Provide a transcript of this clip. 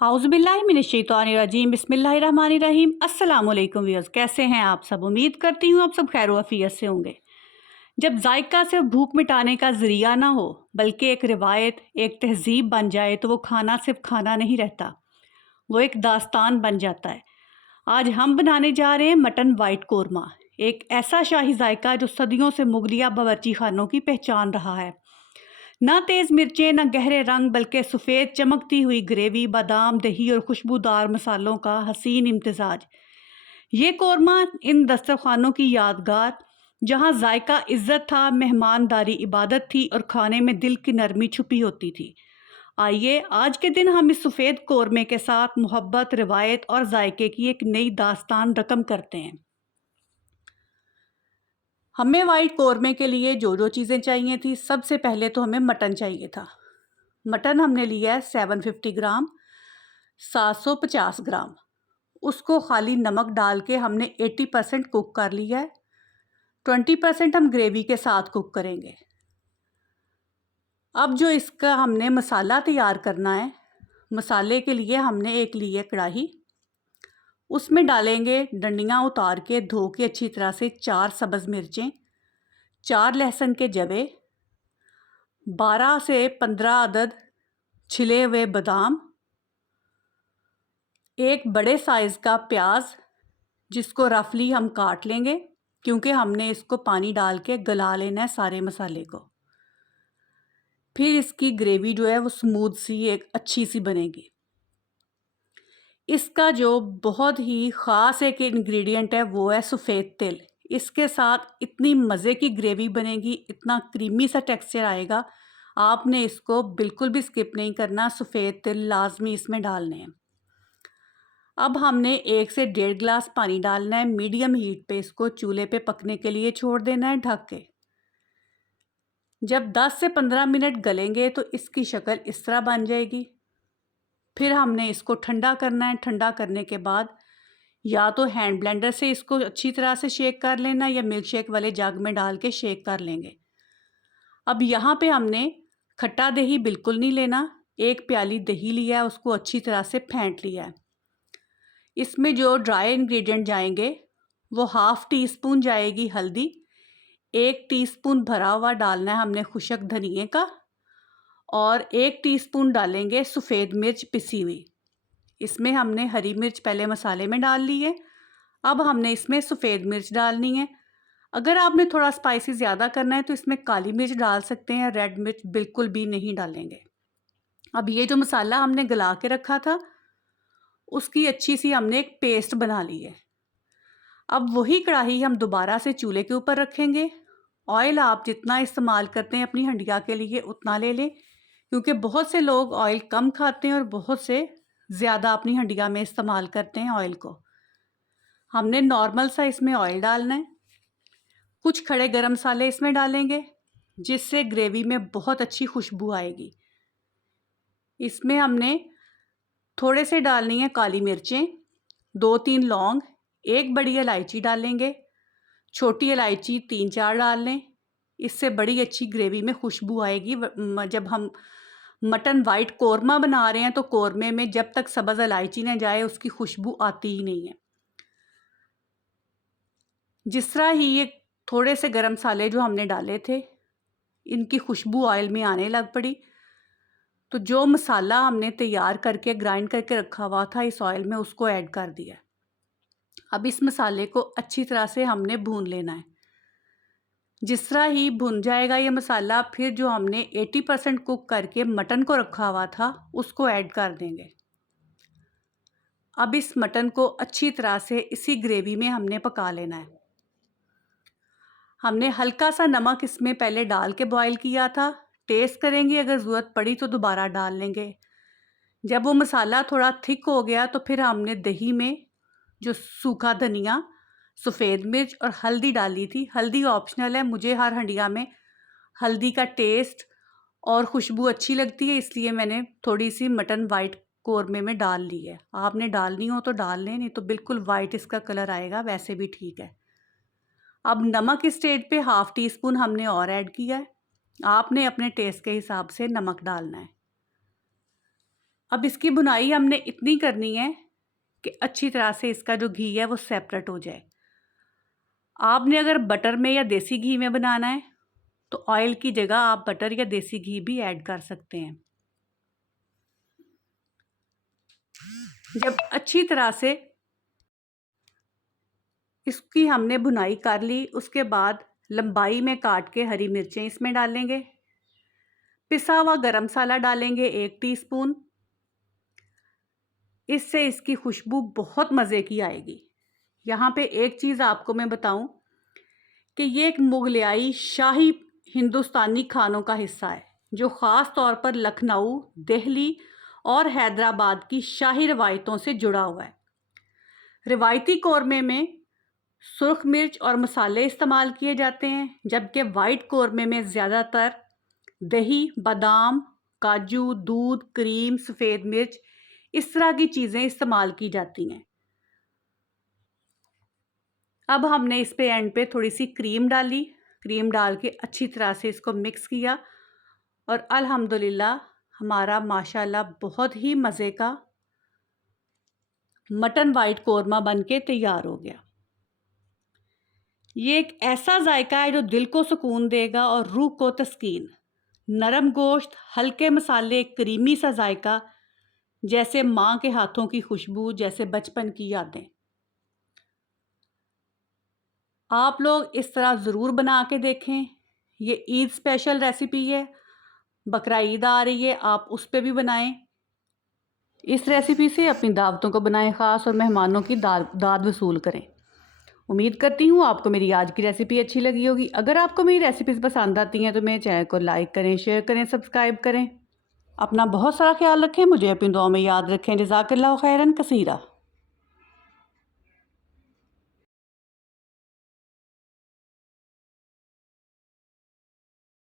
आउज़ुबिल्लाहिमिनश्शैतानिर्रजीम बिस्मिल्लाहिर्रहमानिर्रहीम। अस्सलाम वालेकुम व्यूअर्स, कैसे हैं आप सब। उम्मीद करती हूँ आप सब खैर आफियत से होंगे। जब जायका सिर्फ भूख मिटाने का ज़रिया ना हो बल्कि एक रिवायत, एक तहज़ीब बन जाए तो वो खाना सिर्फ खाना नहीं रहता, वो एक दास्तान बन जाता है। आज हम बनाने जा रहे हैं मटन वाइट कोरमा, एक ऐसा शाही जायका जो सदियों से मुगलिया बावर्ची खानों की पहचान रहा है। ना तेज़ मिर्चें, ना गहरे रंग, बल्कि सफ़ेद चमकती हुई ग्रेवी, बादाम, दही और खुशबूदार मसालों का हसीन इम्तज़ाज। ये कौरमा इन दस्तरखानों की यादगार, जहाँ जायका इज़्ज़त था, मेहमानदारी इबादत थी और खाने में दिल की नरमी छुपी होती थी। आइए आज के दिन हम इस सफ़ेद कौरमे के साथ मोहब्बत, रिवायत और जायके की एक नई दास्तान रकम करते हैं। हमें वाइट कौरमे के लिए जो जो चीज़ें चाहिए थी, सबसे पहले तो हमें मटन चाहिए था। मटन हमने लिया है 750 ग्राम, 750 ग्राम। उसको खाली नमक डाल के हमने 80% कुक कर लिया है। 20% हम ग्रेवी के साथ कुक करेंगे। अब जो इसका हमने मसाला तैयार करना है, मसाले के लिए हमने एक ली है कढ़ाई, उसमें डालेंगे डंडियाँ उतार के धो के अच्छी तरह से 4 सब्ज़ मिर्चें, 4 लहसुन के जवे, 12 से 15 अदद छिले हुए बादाम, एक बड़े साइज़ का प्याज जिसको रफली हम काट लेंगे क्योंकि हमने इसको पानी डाल के गला लेना है सारे मसाले को। फिर इसकी ग्रेवी जो है वो स्मूथ सी एक अच्छी सी बनेगी। इसका जो बहुत ही ख़ास एक इंग्रेडिएंट है वो है सफ़ेद तिल। इसके साथ इतनी मज़े की ग्रेवी बनेगी, इतना क्रीमी सा टेक्सचर आएगा, आपने इसको बिल्कुल भी स्किप नहीं करना। सफ़ेद तिल लाजमी इसमें डालने हैं। अब हमने 1 से 1.5 गिलास पानी डालना है। मीडियम हीट पे इसको चूल्हे पे पकने के लिए छोड़ देना है ढक के। जब 10 से 15 मिनट गलेंगे तो इसकी शक्ल इस तरह बन जाएगी। फिर हमने इसको ठंडा करना है। ठंडा करने के बाद या तो हैंड ब्लेंडर से इसको अच्छी तरह से शेक कर लेना या मिल्क शेक वाले जग में डाल के शेक कर लेंगे। अब यहाँ पे हमने खट्टा दही बिल्कुल नहीं लेना। 1 प्याली दही लिया है, उसको अच्छी तरह से फेंट लिया है। इसमें जो ड्राई इंग्रेडिएंट जाएंगे वो 1/2 टीस्पून जाएगी हल्दी, 1 टीस्पून भरा हुआ डालना है हमने खुशक धनिए का, और 1 टीस्पून डालेंगे सफ़ेद मिर्च पिसी हुई। इसमें हमने हरी मिर्च पहले मसाले में डाल ली है, अब हमने इसमें सफ़ेद मिर्च डालनी है। अगर आपने थोड़ा स्पाइसी ज़्यादा करना है तो इसमें काली मिर्च डाल सकते हैं, रेड मिर्च बिल्कुल भी नहीं डालेंगे। अब ये जो मसाला हमने गला के रखा था उसकी अच्छी सी हमने एक पेस्ट बना ली है। अब वही कढ़ाई हम दोबारा से चूल्हे के ऊपर रखेंगे। ऑयल आप जितना इस्तेमाल करते हैं अपनी हंडिया के लिए उतना ले लें, क्योंकि बहुत से लोग ऑयल कम खाते हैं और बहुत से ज़्यादा अपनी हंडिया में इस्तेमाल करते हैं ऑयल को। हमने नॉर्मल सा इसमें ऑयल डालना है। कुछ खड़े गरम मसाले इसमें डालेंगे जिससे ग्रेवी में बहुत अच्छी खुशबू आएगी। इसमें हमने थोड़े से डालनी है काली मिर्चें, 2-3 लौंग, 1 बड़ी इलायची डालेंगे, छोटी इलायची 3-4 डाल लें। इससे बड़ी अच्छी ग्रेवी में खुशबू आएगी। जब हम मटन वाइट कोरमा बना रहे हैं तो कोरमे में जब तक सब्ज़ इलायची न जाए उसकी खुशबू आती ही नहीं है। जिस तरह ही ये थोड़े से गरम मसाले जो हमने डाले थे इनकी खुशबू ऑयल में आने लग पड़ी, तो जो मसाला हमने तैयार करके ग्राइंड करके रखा हुआ था इस ऑयल में उसको ऐड कर दिया। अब इस मसाले को अच्छी तरह से हमने भून लेना है। जिस तरह ही भुन जाएगा ये मसाला, फिर जो हमने 80% कुक करके मटन को रखा हुआ था उसको ऐड कर देंगे। अब इस मटन को अच्छी तरह से इसी ग्रेवी में हमने पका लेना है। हमने हल्का सा नमक इसमें पहले डाल के बॉईल किया था, टेस्ट करेंगे, अगर ज़रूरत पड़ी तो दोबारा डाल लेंगे। जब वो मसाला थोड़ा थिक हो गया तो फिर हमने दही में जो सूखा धनिया, सफ़ेद मिर्च और हल्दी डाली थी। हल्दी ऑप्शनल है, मुझे हर हंडिया में हल्दी का टेस्ट और खुशबू अच्छी लगती है, इसलिए मैंने थोड़ी सी मटन वाइट कोरमे में डाल ली है। आपने डालनी हो तो डाल लें, नहीं तो बिल्कुल वाइट इसका कलर आएगा, वैसे भी ठीक है। अब नमक इस स्टेज पे 1/2 टीस्पून हमने और ऐड किया है। आपने अपने टेस्ट के हिसाब से नमक डालना है। अब इसकी भुनाई हमने इतनी करनी है कि अच्छी तरह से इसका जो घी है वो सेपरेट हो जाए। आपने अगर बटर में या देसी घी में बनाना है तो ऑयल की जगह आप बटर या देसी घी भी ऐड कर सकते हैं। जब अच्छी तरह से इसकी हमने भुनाई कर ली, उसके बाद लंबाई में काट के हरी मिर्चें इसमें डालेंगे। पिसा हुआ गरम मसाला डालेंगे 1 टीस्पून। इससे इसकी खुशबू बहुत मज़े की आएगी। यहाँ पे एक चीज़ आपको मैं बताऊं कि ये एक मुगलियाई शाही हिंदुस्तानी खानों का हिस्सा है जो ख़ास तौर पर लखनऊ, दिल्ली और हैदराबाद की शाही रवायतों से जुड़ा हुआ है। रिवायती कौरमे में सुर्ख मिर्च और मसाले इस्तेमाल किए जाते हैं, जबकि वाइट कौरमे में ज़्यादातर दही, बादाम, काजू, दूध, क्रीम, सफ़ेद मिर्च, इस तरह की चीज़ें इस्तेमाल की जाती हैं। अब हमने इस पे एंड पे थोड़ी सी क्रीम डाली। क्रीम डाल के अच्छी तरह से इसको मिक्स किया और अल्हम्दुलिल्लाह हमारा माशाल्लाह बहुत ही मज़े का मटन वाइट कौरमा बन के तैयार हो गया। ये एक ऐसा जायका है जो दिल को सुकून देगा और रूह को तस्कीन। नरम गोश्त, हल्के मसाले, क्रीमी सा जायका, जैसे माँ के हाथों की खुशबू, जैसे बचपन की यादें। आप लोग इस तरह ज़रूर बना के देखें। ये ईद स्पेशल रेसिपी है, बकरा ईद आ रही है, आप उस पे भी बनाएं। इस रेसिपी से अपनी दावतों को बनाएं ख़ास और मेहमानों की दाद वसूल करें। उम्मीद करती हूँ आपको मेरी आज की रेसिपी अच्छी लगी होगी। अगर आपको मेरी रेसिपीज़ पसंद आती हैं तो मेरे चैनल को लाइक करें, शेयर करें, सब्सक्राइब करें। अपना बहुत सारा ख्याल रखें, मुझे अपनी दुआ में याद रखें। जज़ाकल्लाहु खैरन कसीरा।